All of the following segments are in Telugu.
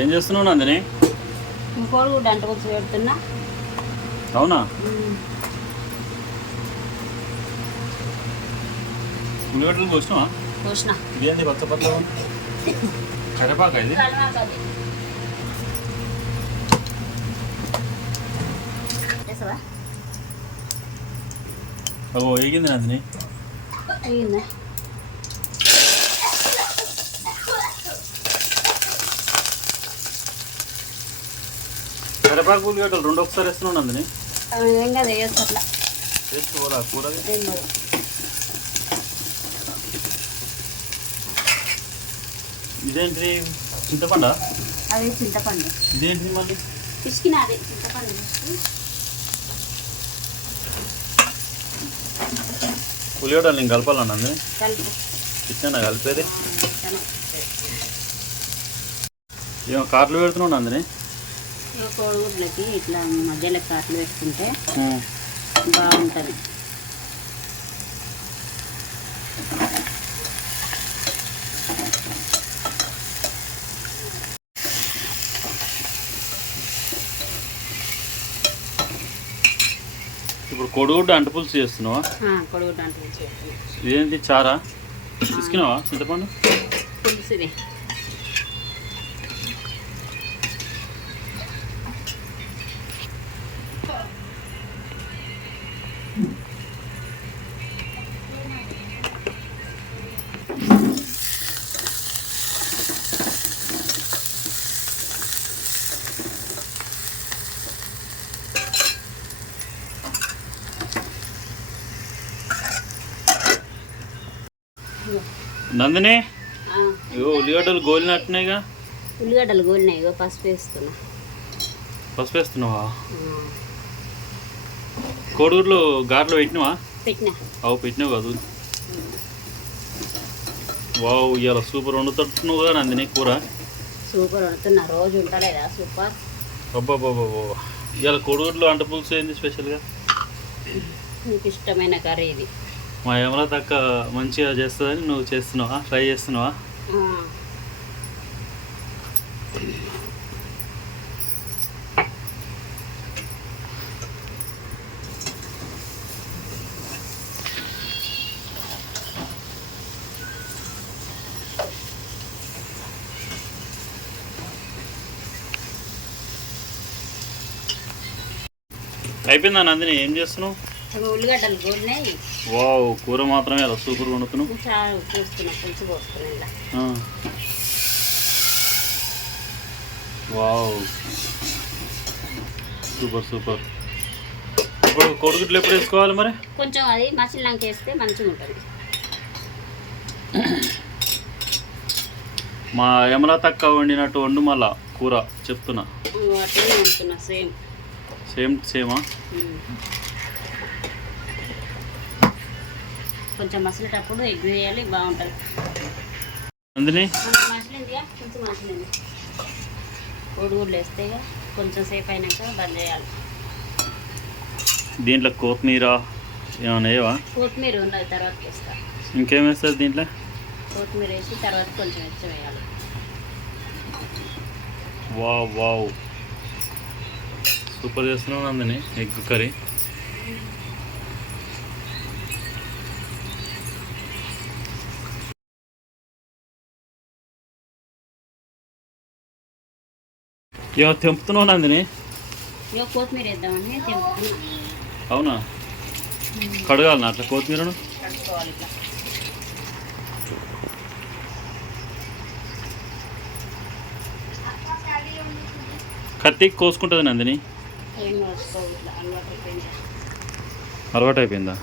ఏం చేస్తున్నావు నందిని? ఇంకోటి కూడా అంట వచ్చి పెడుతున్నా. అవునా? ఉల్లిగడ్డలు కోసినావా? కోసిన. ఇదేంటి పచ్చ పచ్చ కరివేపాక ఇది? ఓ ఏగింది నందిని. ఏగిందా? కరివేపాకు ఉల్లిగడ్డలు రెండు ఒకసారి వేస్తున్నావు నందిని? ఏం కాదు, వేయచ్చు అట్లా. వేసుకోవాలా కూర? ఏం కాదు. ఇదేంటి చింతపండు? అది చింతపండు. ఇదేంటి మళ్ళీ పిసికిన అదే చింతపండు పిసికి ఉల్లిగడ్డలు నేను కలపాలన్నా నందిని? కలుపు. ఇచ్చానా కలిపేది? ఏమో కార్లు పెడుతున్నావు నందిని? కోడిగుడ్లకి ఇట్లా మధ్యలో కాట్లు పెట్టుకుంటే బాగుంటుంది. ఇప్పుడు కొడుగుడ్డ అంటు పులుసు చేస్తున్నావా? కొడుగుడ్డ అంటు పులుసు చేస్తున్నావా? ఇదేంటి చారా? తీసుకున్నావా చింతపండు? పులుసుది. నందిని ఉల్లిగడ్డలు గోలినట్టున్నాయిగా? ఉల్లిగడ్డలు గోలినాయి. పసుపు వేస్తున్నా. పసుపు వేస్తున్నావా? కోడిగుడ్లు గారెలో పెట్టినవా? పెట్టినా. అవు పెట్టినావు కాదు. వావ్, ఇవాళ సూపర్ వండుతున్నావు కదా నందిని కూర? సూపర్ వండుతున్నా. రోజు ఉంటలేదా సూపర్? అబ్బాబాబా, ఇవాళ కోడిగుడ్లు అంట పులుసు ఏంది స్పెషల్గా? నీకు ఇష్టమైన కర్రీ ఇది. మా ఏమలా తక్క మంచిగా చేస్తుందని నువ్వు చేస్తున్నావా? ట్రై చేస్తున్నావా? అయిపోయిందా నందిని? ఏం చేస్తున్నావు? ఉల్లిగడ్డలు గోలినాయి. వావ్, కూర మాత్రమే అలా సూపర్ వండుతున్నావు. చాలా పోస్తున్నా, పులుసు పోస్తున్నా ఇలా. Wow, super super. ఇప్పుడు కోడిగుడ్లు ఎప్పుడు వేసుకోవాలి మరి? కొంచెం అది మసిలినాక వేస్తే మంచిగా ఉంటుంది. మా యమలా తక్క వండినట్టు వండు మళ్ళా కూర చెప్తున్నా. అట్లనే వండుతున్నా. సేమా? కొంచెం మసిలేటప్పుడు ఎగ్ వేయాలి, బాగుంటుంది. అందుని మసిలిందిగా, కొంచెం మసిలింది. కోడిగుడ్లు వేస్తే కొంచెం సేపు అయినాక బంద్ చేయాలి. దీంట్లో కొత్తిమీర ఏమైనా వేయవా? కొత్తిమీర ఉన్నది తర్వాత వేస్తా. ఇంకేం వేస్తుంది దీంట్లో? కొత్తిమీర వేసి తర్వాత కొంచెం వెచ్చ వేయాలి. వావ్ వావ్, సూపర్ చేస్తున్నావు నందిని ఎగ్ కర్రీ. ఏమో తెంపుతున్నావు నందిని? కొత్తిమీర వేద్దామని తెంపుతున్నా. అవునా? కడగాలనా అట్లా కొత్తిమీరను? కడుక్కోవాలి ఇట్లా. కత్తికి కోసుకుంటుంది నందిని? ఏం కోసుకోవాలి, ఇట్లా అలవాటు అయిపోయింది. అలవాటు అయిపోయిందా?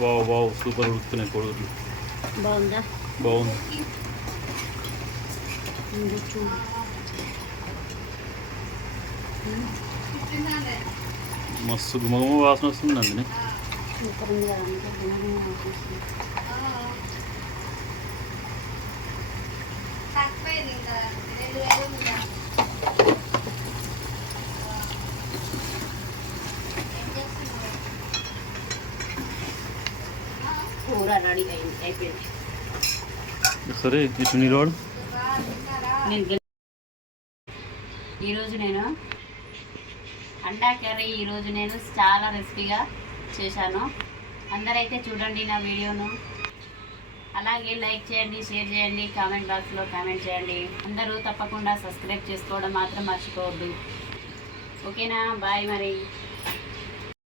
వావ్ వావ్, సూపర్ ఉడుకుతున్నాయి కోడిగుడ్లు. బాగుందా? బాగుంది. మస్తు గుమగుమ వాసన వస్తుంది నందిని. సూపర్ ఉంది కదా. కూర రెడీ అయిపోయింది. సరే ఇటు నిలబడు. ఈరోజు నేను అండా కర్రీ ఈరోజు నేను చాలా రెసిపీగా చేశాను. అందరైతే చూడండి నా వీడియోను. అలాగే లైక్ చేయండి, షేర్ చేయండి, కామెంట్ బాక్స్లో కామెంట్ చేయండి. అందరూ తప్పకుండా సబ్స్క్రైబ్ చేసుకోవడం మాత్రం మర్చిపోవద్దు. ఓకేనా? బాయ్ మరి.